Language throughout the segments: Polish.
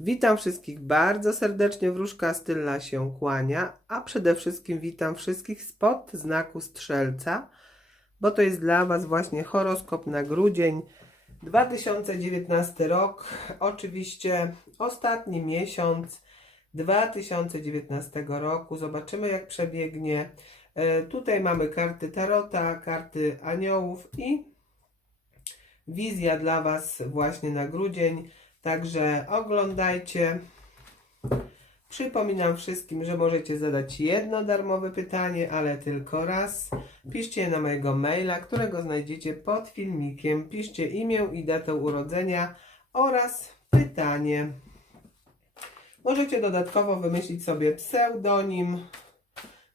Witam wszystkich bardzo serdecznie. Wróżka Stylna się kłania, a przede wszystkim witam wszystkich spod znaku Strzelca, bo to jest dla Was właśnie horoskop na grudzień 2019 rok. Oczywiście ostatni miesiąc 2019 roku. Zobaczymy jak przebiegnie. E, Tutaj mamy karty Tarota, karty aniołów i wizja dla Was właśnie na grudzień. Także oglądajcie. Przypominam wszystkim, że możecie zadać jedno darmowe pytanie, ale tylko raz. Piszcie je na mojego maila, którego znajdziecie pod filmikiem. Piszcie imię i datę urodzenia oraz pytanie. Możecie dodatkowo wymyślić sobie pseudonim.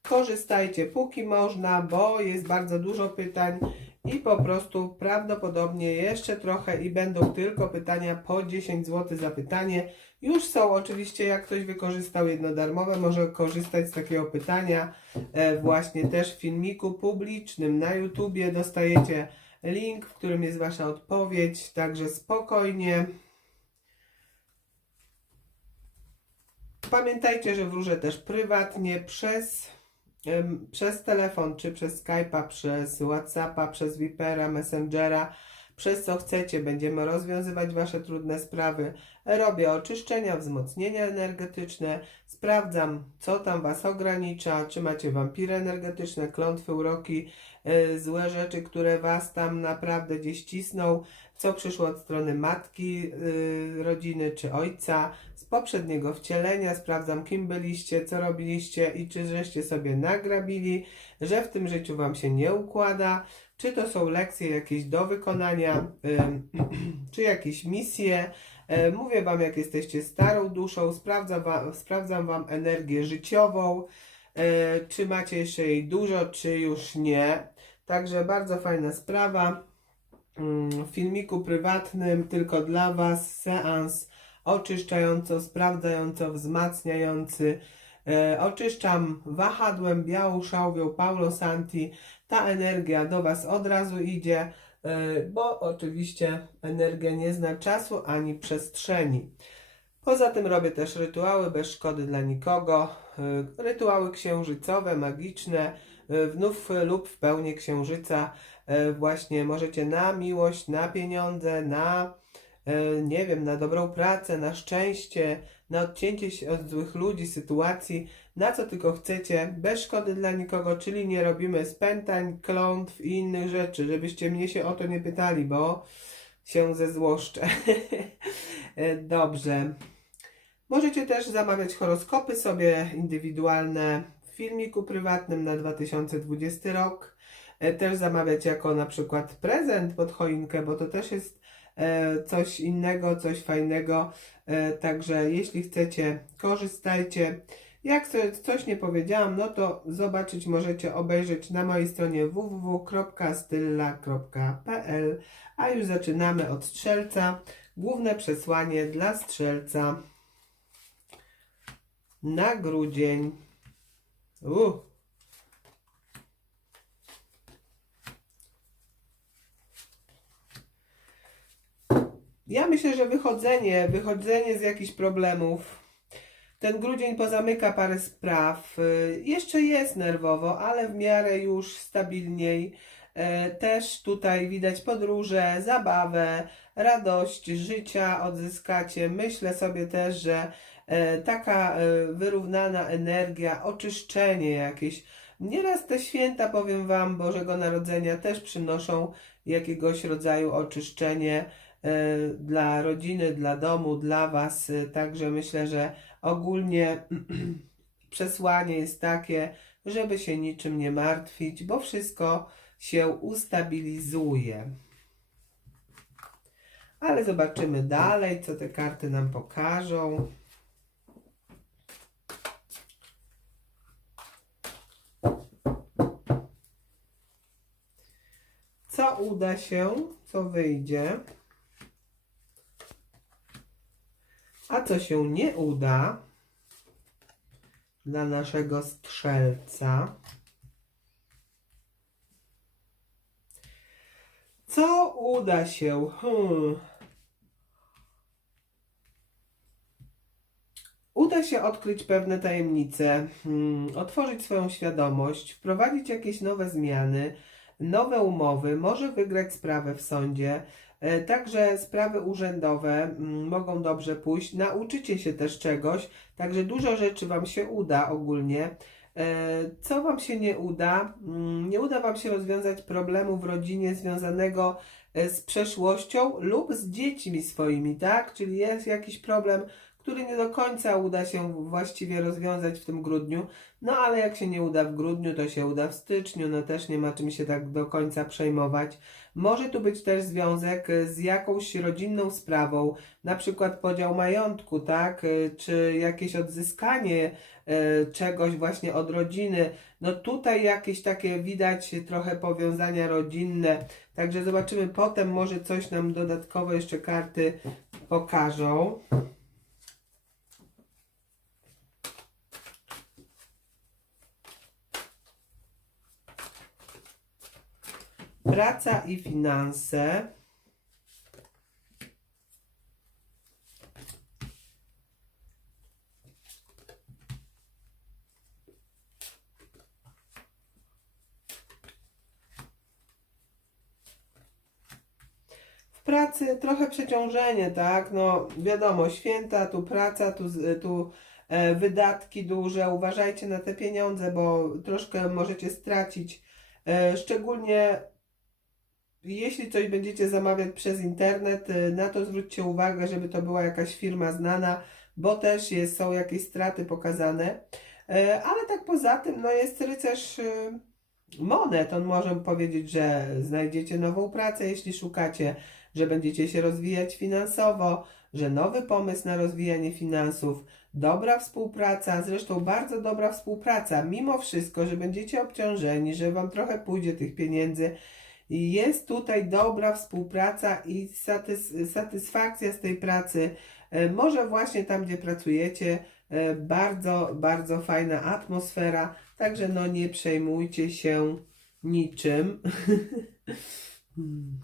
Korzystajcie póki można, bo jest bardzo dużo pytań i po prostu prawdopodobnie jeszcze trochę i będą tylko pytania po 10 zł za pytanie. Już są oczywiście, jak ktoś wykorzystał jedno darmowe, może korzystać z takiego pytania e, właśnie też w filmiku publicznym na YouTubie dostajecie link, w którym jest Wasza odpowiedź, także spokojnie. Pamiętajcie, że wróżę też prywatnie przez, przez telefon, czy przez Skype'a, przez Whatsappa, przez Vipera, Messengera, przez co chcecie. Będziemy rozwiązywać Wasze trudne sprawy. Robię oczyszczenia, wzmocnienia energetyczne, sprawdzam, co tam Was ogranicza, czy macie wampiry energetyczne, klątwy, uroki, y, złe rzeczy, które Was tam naprawdę gdzieś cisną, co przyszło od strony matki y, rodziny czy ojca, z poprzedniego wcielenia, sprawdzam kim byliście, co robiliście i czy żeście sobie nagrabili, że w tym życiu Wam się nie układa, czy to są lekcje jakieś do wykonania, ym, czy jakieś misje. E, Mówię Wam, jak jesteście starą duszą, sprawdzam Wam, sprawdzam wam energię życiową, czy macie jeszcze jej dużo, czy już nie. Także bardzo fajna sprawa. Mm, W filmiku prywatnym tylko dla Was seans oczyszczająco, sprawdzająco, wzmacniający. E, oczyszczam wahadłem, białą szałwią Paulo Santi. Ta energia do Was od razu idzie, e, bo oczywiście energia nie zna czasu ani przestrzeni. Poza tym robię też rytuały bez szkody dla nikogo. e, Rytuały księżycowe, magiczne, e, wnów lub w pełni księżyca. E, Właśnie możecie na miłość, na pieniądze, na e, nie wiem, na dobrą pracę, na szczęście, na odcięcie się od złych ludzi, sytuacji, na co tylko chcecie, bez szkody dla nikogo, czyli nie robimy spętań, klątw i innych rzeczy, żebyście mnie się o to nie pytali, bo się zezłoszczę. E, Dobrze. Możecie też zamawiać horoskopy sobie indywidualne w filmiku prywatnym na 2020 rok. E, Też zamawiać jako na przykład prezent pod choinkę, bo to też jest e, coś innego, coś fajnego. E, Także jeśli chcecie, korzystajcie. Jak coś, nie powiedziałam, no to zobaczyć możecie obejrzeć na mojej stronie www.stylla.pl. A już zaczynamy od strzelca. Główne przesłanie dla strzelca na grudzień. Uh. Ja myślę, że wychodzenie, wychodzenie z jakichś problemów. Ten grudzień pozamyka parę spraw. Y, Jeszcze jest nerwowo, ale w miarę już stabilniej. E, Też tutaj widać podróże, zabawę, radość życia odzyskacie. Myślę sobie też, że e, taka e, wyrównana energia, oczyszczenie jakieś. Nieraz te święta, powiem Wam, Bożego Narodzenia też przynoszą jakiegoś rodzaju oczyszczenie dla rodziny, dla domu, dla Was. E, Także myślę, że ogólnie przesłanie jest takie, żeby się niczym nie martwić, bo wszystko się ustabilizuje. Ale zobaczymy dalej, co te karty nam pokażą. Co uda się, co wyjdzie, a co się nie uda dla naszego strzelca. Co uda się? Hmm. Uda się odkryć pewne tajemnice, mm, otworzyć swoją świadomość, wprowadzić jakieś nowe zmiany, nowe umowy, może wygrać sprawę w sądzie. E, Także sprawy urzędowe mm, mogą dobrze pójść. Nauczycie się też czegoś, także dużo rzeczy Wam się uda ogólnie. E, Co Wam się nie uda? Mm, Nie uda Wam się rozwiązać problemu w rodzinie związanego e, z przeszłością lub z dziećmi swoimi, tak? Czyli jest jakiś problem, który nie do końca uda się właściwie rozwiązać w tym grudniu. No ale jak się nie uda w grudniu, to się uda w styczniu, no też nie ma czym się tak do końca przejmować. Może tu być też związek e, z jakąś rodzinną sprawą, na przykład podział majątku, tak? E, Czy jakieś odzyskanie e, czegoś właśnie od rodziny. No tutaj jakieś takie widać trochę powiązania rodzinne. Także zobaczymy potem, może coś nam dodatkowo jeszcze karty pokażą. Praca i finanse. Pracy trochę przeciążenie, tak? No wiadomo, święta, tu praca, tu, tu e, wydatki duże. Uważajcie na te pieniądze, bo troszkę możecie stracić. E, szczególnie jeśli coś będziecie zamawiać przez internet, y, na to zwróćcie uwagę, żeby to była jakaś firma znana, bo też jest, są jakieś straty pokazane. E, Ale tak poza tym, no jest rycerz y, monet. On może powiedzieć, że znajdziecie nową pracę, jeśli szukacie, że będziecie się rozwijać finansowo, że nowy pomysł na rozwijanie finansów, dobra współpraca, zresztą bardzo dobra współpraca, mimo wszystko, że będziecie obciążeni, że wam trochę pójdzie tych pieniędzy. Jest tutaj dobra współpraca i satys- satysfakcja z tej pracy. E, Może właśnie tam, gdzie pracujecie, e, bardzo, bardzo fajna atmosfera, także no nie przejmujcie się niczym. Hmm.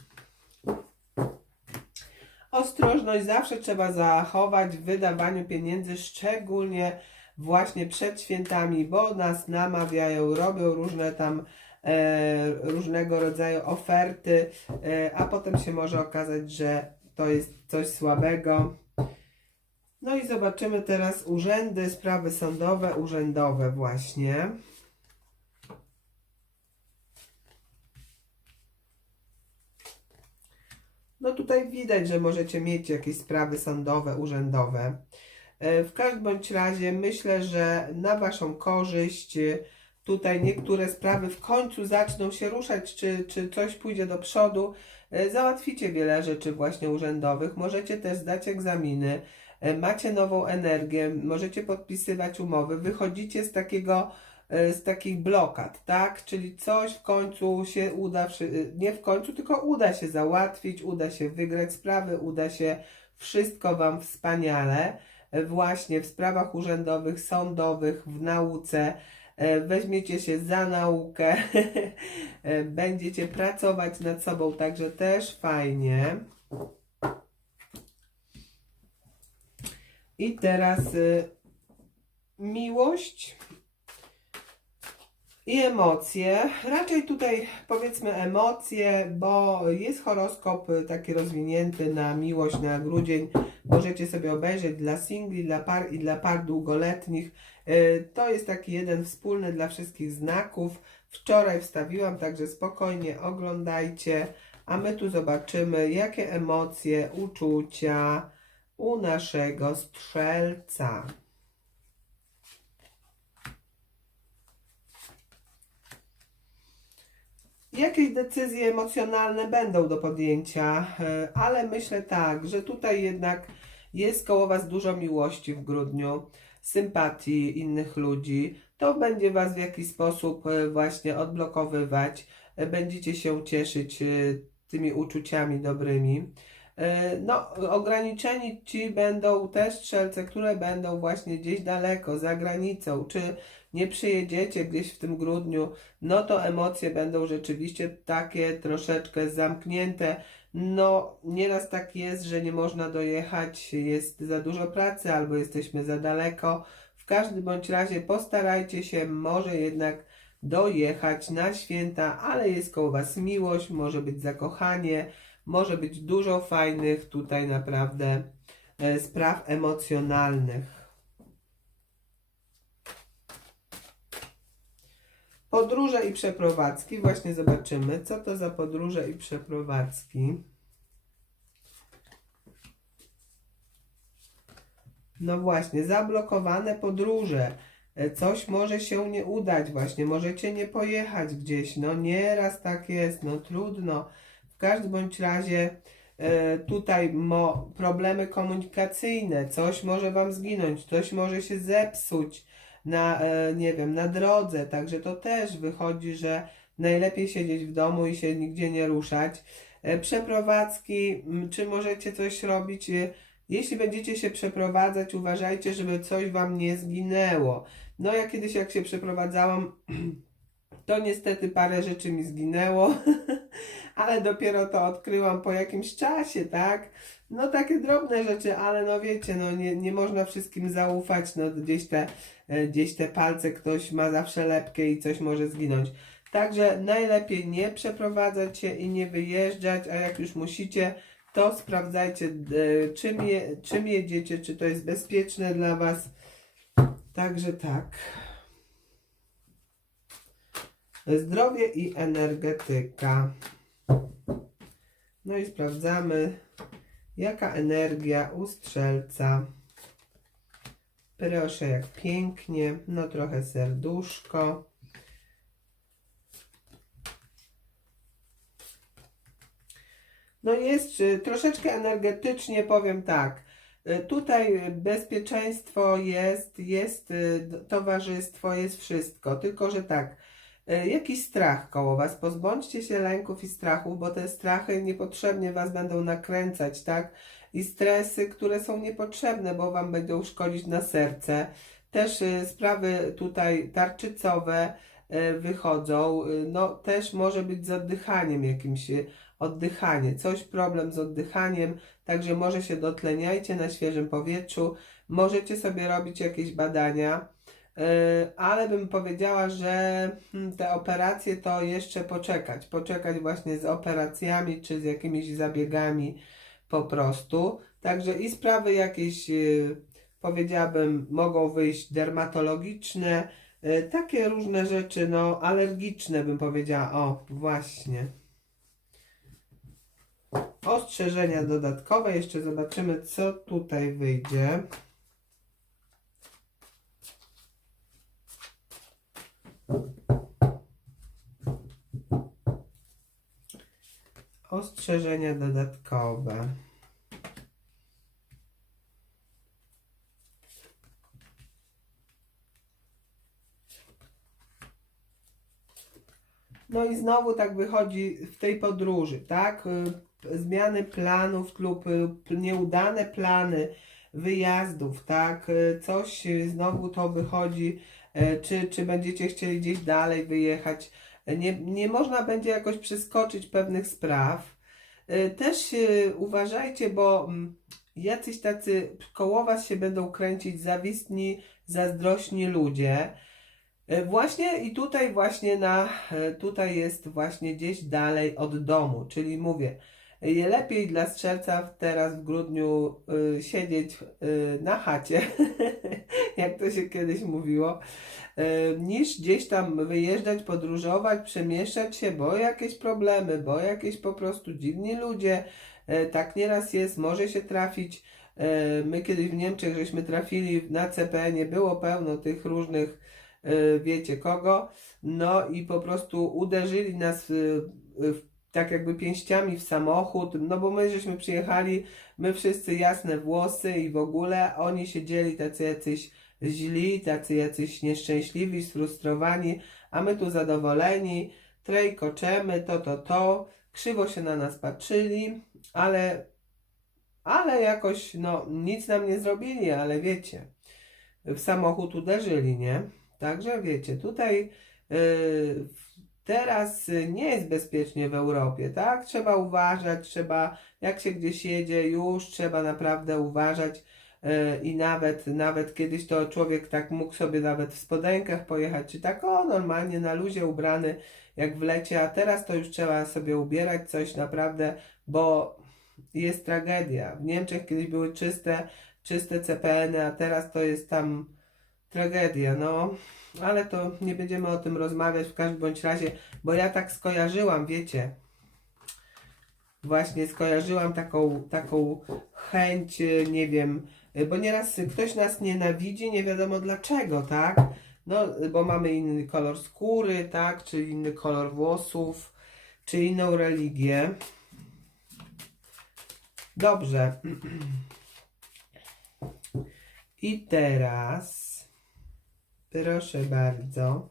Ostrożność zawsze trzeba zachować w wydawaniu pieniędzy, szczególnie właśnie przed świętami, bo nas namawiają, robią różne tam różnego rodzaju oferty, e, a potem się może okazać, że to jest coś słabego. No i zobaczymy teraz urzędy, sprawy sądowe, urzędowe właśnie. No tutaj widać, że możecie mieć jakieś sprawy sądowe, urzędowe. E, W każdym bądź razie myślę, że na Waszą korzyść e, tutaj niektóre sprawy w końcu zaczną się ruszać, czy, czy coś pójdzie do przodu. E, Załatwicie wiele rzeczy właśnie urzędowych, możecie też zdać egzaminy, e, macie nową energię, możecie podpisywać umowy, wychodzicie z takiego e, z takich blokad, tak? Czyli coś w końcu się uda, nie w końcu, tylko uda się załatwić, uda się wygrać sprawy, uda się wszystko Wam wspaniale właśnie w sprawach urzędowych, sądowych, w nauce. E, Weźmiecie się za naukę, e, będziecie pracować nad sobą, także też fajnie. I teraz y, miłość i emocje. Raczej tutaj powiedzmy emocje, bo jest horoskop y, taki rozwinięty na miłość na grudzień. Możecie sobie obejrzeć dla singli, dla par i dla par długoletnich. Y, To jest taki jeden wspólny dla wszystkich znaków. Wczoraj wstawiłam, także spokojnie oglądajcie. A my tu zobaczymy, jakie emocje, uczucia u naszego strzelca. Jakieś decyzje emocjonalne będą do podjęcia, e, ale myślę tak, że tutaj jednak jest koło Was dużo miłości w grudniu, sympatii innych ludzi. To będzie Was w jakiś sposób e, właśnie odblokowywać. E, Będziecie się cieszyć tymi uczuciami dobrymi. E, No, ograniczeni ci będą te strzelce, które będą właśnie gdzieś daleko, za granicą, czy nie przyjedziecie gdzieś w tym grudniu, no to emocje będą rzeczywiście takie troszeczkę zamknięte. No, nieraz tak jest, że nie można dojechać, jest za dużo pracy albo jesteśmy za daleko. W każdym bądź razie postarajcie się może jednak dojechać na święta, ale jest koło Was miłość, może być zakochanie, może być dużo fajnych tutaj naprawdę e, spraw emocjonalnych. Podróże i przeprowadzki. Właśnie zobaczymy, co to za podróże i przeprowadzki. No właśnie, zablokowane podróże. E, Coś może się nie udać, właśnie, możecie nie pojechać gdzieś. No nieraz tak jest, no trudno. Każdym bądź razie e, tutaj mo, problemy komunikacyjne, coś może Wam zginąć, coś może się zepsuć na, e, nie wiem, na drodze, także to też wychodzi, że najlepiej siedzieć w domu i się nigdzie nie ruszać. E, Przeprowadzki, czy możecie coś robić? Jeśli będziecie się przeprowadzać, uważajcie, żeby coś Wam nie zginęło. No ja kiedyś jak się przeprowadzałam, to niestety parę rzeczy mi zginęło, ale dopiero to odkryłam po jakimś czasie, tak? No takie drobne rzeczy, ale no wiecie, no nie, nie można wszystkim zaufać, no gdzieś te, e, gdzieś te palce ktoś ma zawsze lepkie i coś może zginąć. Także najlepiej nie przeprowadzać się i nie wyjeżdżać, a jak już musicie, to sprawdzajcie e, czym, je, czym jedziecie, czy to jest bezpieczne dla Was. Także tak. Zdrowie i energetyka. No i sprawdzamy, jaka energia u strzelca. Proszę, jak pięknie. No trochę serduszko. No jest y, troszeczkę energetycznie, powiem tak. Y, Tutaj bezpieczeństwo jest, jest y, towarzystwo, jest wszystko. Tylko, że tak, jakiś strach koło Was. Pozbądźcie się lęków i strachów, bo te strachy niepotrzebnie Was będą nakręcać, tak? I stresy, które są niepotrzebne, bo Wam będą szkodzić na serce. Też y, sprawy tutaj tarczycowe y, wychodzą. No też może być z oddychaniem jakimś. Oddychanie, coś problem z oddychaniem, Także może się dotleniajcie na świeżym powietrzu, możecie sobie robić jakieś badania, ale bym powiedziała, że hmm, te operacje to jeszcze poczekać, poczekać właśnie z operacjami czy z jakimiś zabiegami po prostu. Także i sprawy jakieś, yy, powiedziałabym, mogą wyjść dermatologiczne, yy, takie różne rzeczy, no alergiczne bym powiedziała, o właśnie. Ostrzeżenia dodatkowe. Jeszcze zobaczymy, co tutaj wyjdzie. Ostrzeżenia dodatkowe. No i znowu tak wychodzi w tej podróży, tak? Y, Zmiany planów lub y, nieudane plany wyjazdów, tak? Y, Coś znowu to wychodzi, czy, czy będziecie chcieli gdzieś dalej wyjechać. Y, Nie, nie można będzie jakoś przeskoczyć pewnych spraw. Y, Też uważajcie, bo mm, jacyś tacy koło was się będą kręcić zawistni, zazdrośni ludzie. E, Właśnie i tutaj właśnie na, e, tutaj jest właśnie gdzieś dalej od domu, czyli mówię, e, lepiej dla strzelca teraz w grudniu y, siedzieć y, na chacie, jak to się kiedyś mówiło, y, niż gdzieś tam wyjeżdżać, podróżować, przemieszczać się, bo jakieś problemy, bo jakieś po prostu dziwni ludzie, tak nieraz jest, może się trafić. My kiedyś w Niemczech żeśmy trafili na CPN-ie, było pełno tych różnych y, wiecie kogo, no i po prostu uderzyli nas y, w, tak jakby pięściami w samochód, no bo my żeśmy przyjechali, my wszyscy jasne włosy i w ogóle, oni siedzieli tacy jacyś źli, tacy jacyś nieszczęśliwi, sfrustrowani, a my tu zadowoleni, trejkoczemy, to, to, to, krzywo się na nas patrzyli, ale, ale jakoś, no, nic nam nie zrobili, ale wiecie, w samochód uderzyli, nie? Także wiecie, tutaj yy, teraz y, nie jest bezpiecznie w Europie, tak? Trzeba uważać, trzeba, jak się gdzieś jedzie, już trzeba naprawdę uważać. y, I nawet, nawet kiedyś to człowiek tak mógł sobie nawet w spodenkach pojechać, czy tak o normalnie na luzie ubrany jak w lecie, a teraz to już trzeba sobie ubierać coś naprawdę, bo jest tragedia. W Niemczech kiedyś były czyste, czyste CPN-y, a teraz to jest tam tragedia, no. Ale to nie będziemy o tym rozmawiać w każdym bądź razie, bo ja tak skojarzyłam, wiecie. Właśnie skojarzyłam taką, taką chęć, y, nie wiem, y, bo nieraz ktoś nas nienawidzi, nie wiadomo dlaczego, tak? No, y, bo mamy inny kolor skóry, tak? Czy inny kolor włosów, czy inną religię. Dobrze. I teraz, proszę bardzo,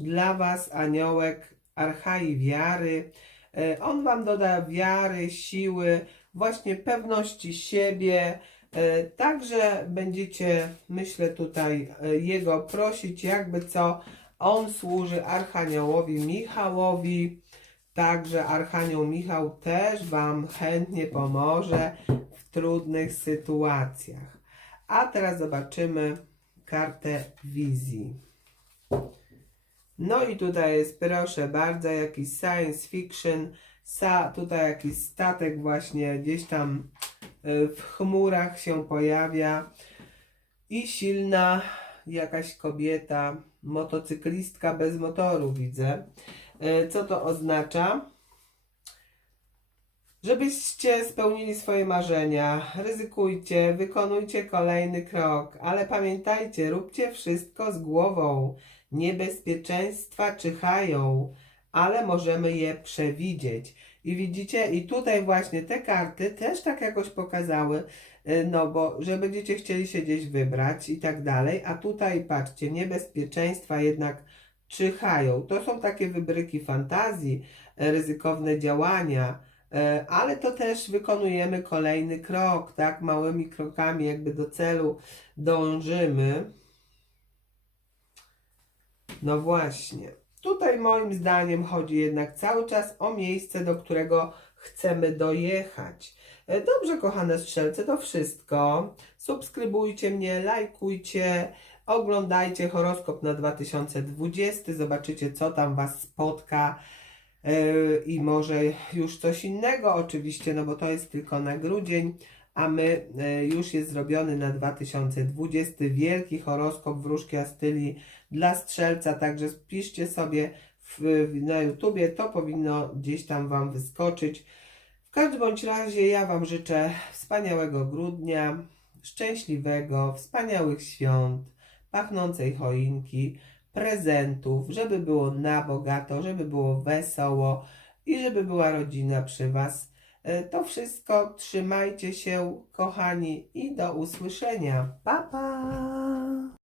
dla Was aniołek Archai Wiary. E, On Wam doda wiary, siły, właśnie pewności siebie. E, Także będziecie, myślę tutaj, e, Jego prosić, jakby co. On służy Archaniołowi Michałowi. Także Archanioł Michał też Wam chętnie pomoże w trudnych sytuacjach. A teraz zobaczymy kartę wizji. No i tutaj jest, proszę bardzo, jakiś science fiction. Sa, tutaj jakiś statek właśnie gdzieś tam y, w chmurach się pojawia. I silna jakaś kobieta, motocyklistka bez motoru widzę. Y, Co to oznacza? Żebyście spełnili swoje marzenia, ryzykujcie, wykonujcie kolejny krok, ale pamiętajcie, róbcie wszystko z głową. Niebezpieczeństwa czyhają, ale możemy je przewidzieć. I widzicie, i tutaj właśnie te karty też tak jakoś pokazały, y, no bo że będziecie chcieli się gdzieś wybrać i tak dalej, a tutaj patrzcie, niebezpieczeństwa jednak czyhają. To są takie wybryki fantazji, ryzykowne działania, ale to też wykonujemy kolejny krok, tak, małymi krokami jakby do celu dążymy. No właśnie. Tutaj moim zdaniem chodzi jednak cały czas o miejsce, do którego chcemy dojechać. E, Dobrze, kochane strzelce, to wszystko. Subskrybujcie mnie, lajkujcie, oglądajcie horoskop na 2020. Zobaczycie, co tam Was spotka. E, I może już coś innego, oczywiście, no bo to jest tylko na grudzień, a my e, już jest zrobiony na 2020 wielki horoskop wróżki Astyli dla strzelca, także spiszcie sobie w, na YouTubie, to powinno gdzieś tam Wam wyskoczyć. W każdym bądź razie ja Wam życzę wspaniałego grudnia, szczęśliwego, wspaniałych świąt, pachnącej choinki, prezentów, żeby było na bogato, żeby było wesoło i żeby była rodzina przy Was. E, To wszystko, trzymajcie się, kochani, i do usłyszenia. Pa, pa!